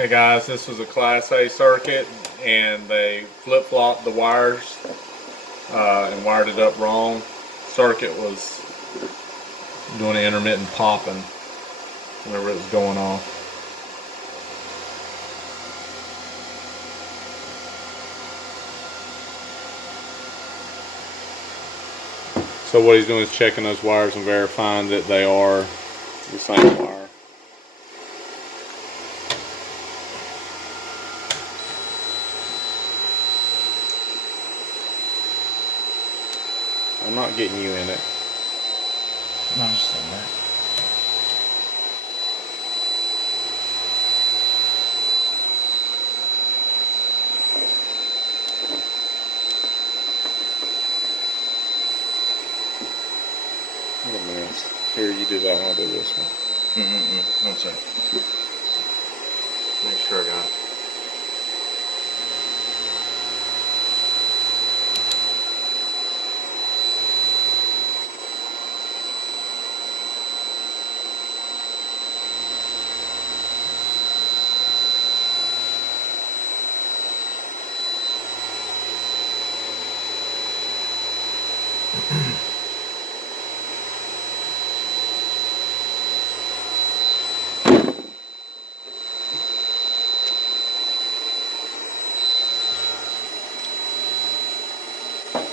Okay guys, this was a Class A circuit and they flip-flopped the wires and wired it up wrong. Circuit was doing an intermittent popping whenever it was going off. So what he's doing is checking those wires and verifying that they are the same wire. I'm not getting you in it. No, I'm just saying that. What a mess. Here, you do that one, I'll do this one. One second. Make sure I got it.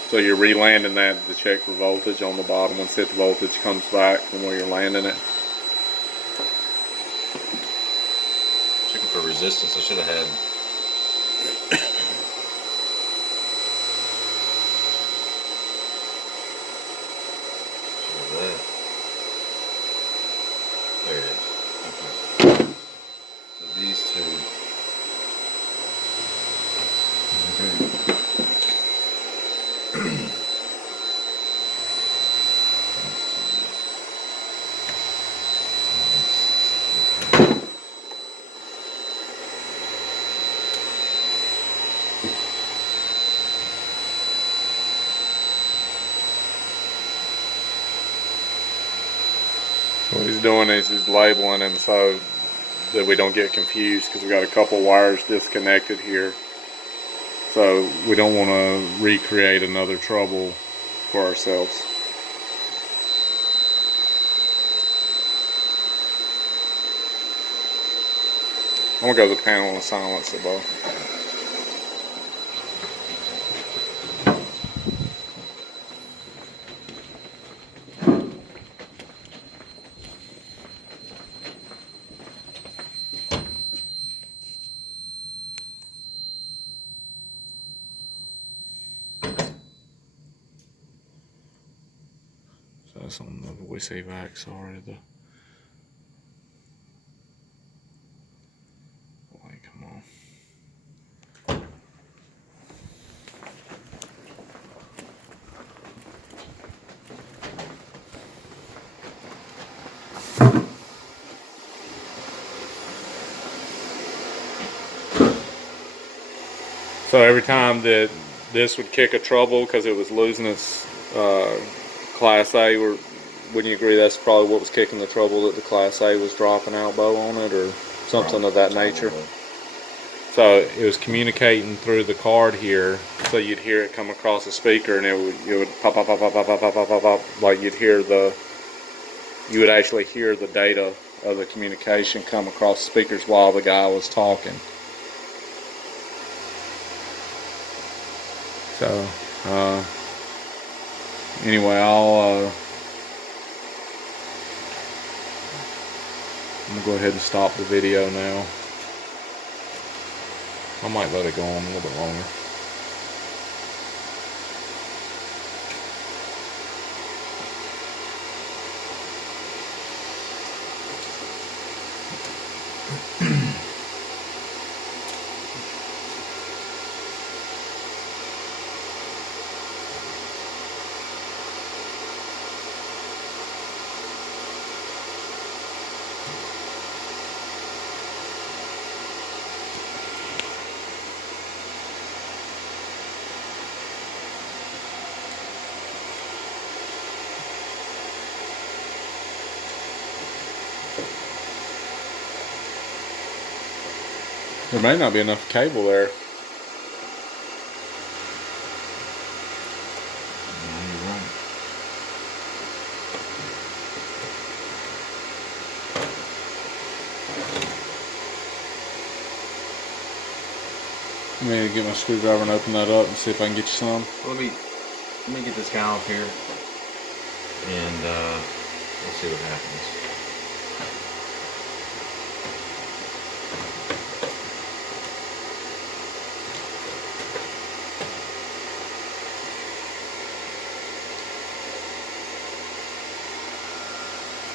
So you're re-landing that to check for voltage on the bottom once that voltage comes back from where you're landing it. Checking for resistance. I should have had. That. There it is. Okay. So these two. Okay. What he's doing is he's labeling them so that we don't get confused, because we got a couple wires disconnected here. So we don't want to recreate another trouble for ourselves. I'm gonna go to the panel and silence it both. So that's on the voice evac, sorry. Wait, come on. So every time that this would kick a trouble because it was losing its Class A, wouldn't you agree that's probably what was kicking the trouble, that the Class A was dropping elbow on it or something of that nature? So it was communicating through the card here, so you'd hear it come across the speaker and it would pop, pop, pop, pop, pop, pop, pop, pop, pop, pop, like you would actually hear the data of the communication come across the speakers while the guy was talking. So, anyway, I'm gonna go ahead and stop the video now. I might let it go on a little bit longer. There may not be enough cable there. Yeah, you're right. I'm going to get my screwdriver and open that up and see if I can get you some. Well, let me get this guy off here, and we'll see what happens.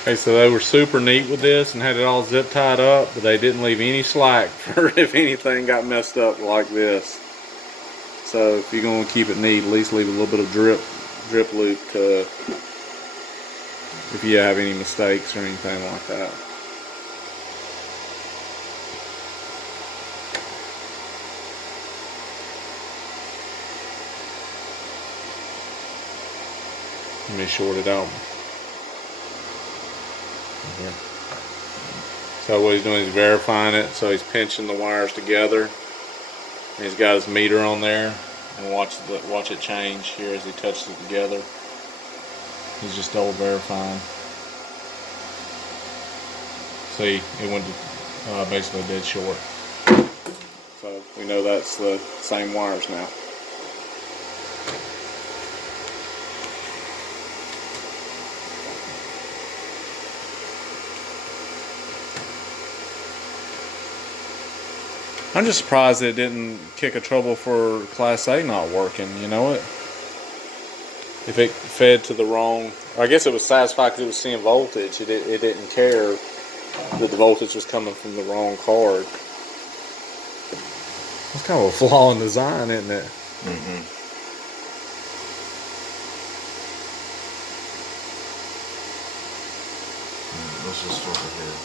Okay, so they were super neat with this and had it all zip tied up, but they didn't leave any slack for if anything got messed up like this. So if you're going to keep it neat, at least leave a little bit of drip loop to if you have any mistakes or anything like that. Let me short it out. Here. So what he's doing is verifying it. So he's pinching the wires together. And he's got his meter on there, and watch it change here as he touches it together. He's just double verifying. See, it went to basically dead short. So we know that's the same wires now. I'm just surprised it didn't kick a trouble for Class A not working, you know it? If it fed to the wrong, I guess it was satisfied because it was seeing voltage. It didn't care that the voltage was coming from the wrong card. It's kind of a flaw in design, isn't it? Mm-hmm. Let's just start it here.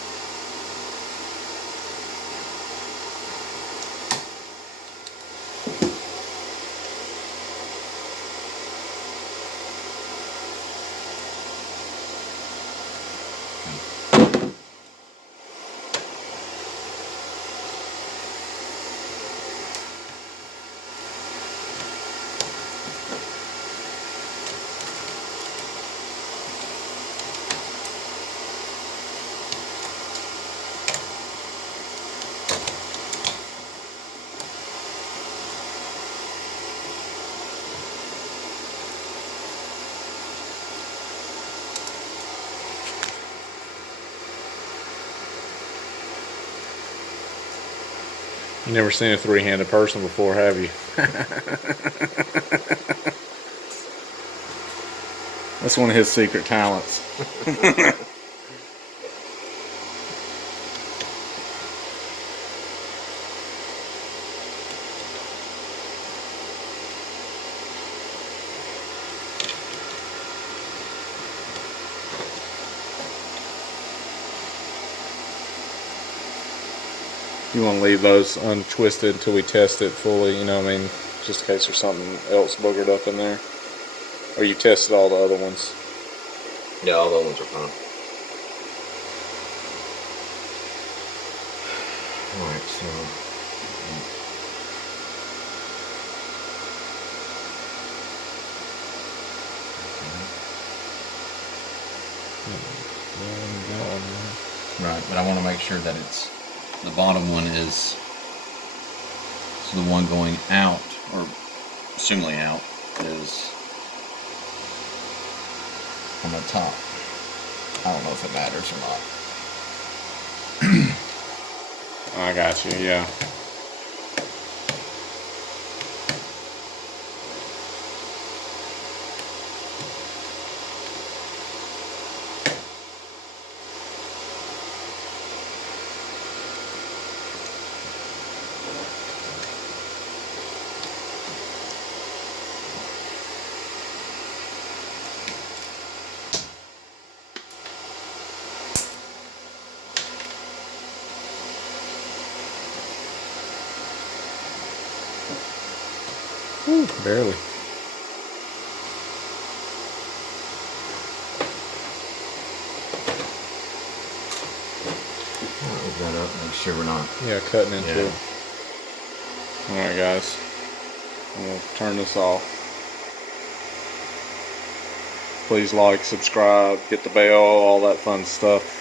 You never seen a three-handed person before, have you? That's one of his secret talents. You want to leave those untwisted until we test it fully, you know what I mean? Just in case there's something else boogered up in there. Or you tested all the other ones. Yeah, all the other ones are fine. Alright, so... Right, but I want to make sure that it's... The bottom one is... So the one going out, or assumingly out, is... on the top. I don't know if it matters or not. I got you, yeah. Whew, barely. I'll open that up, make sure we're not... Yeah, cutting into Yeah. it. Alright guys, I'm going to turn this off. Please like, subscribe, hit the bell, all that fun stuff.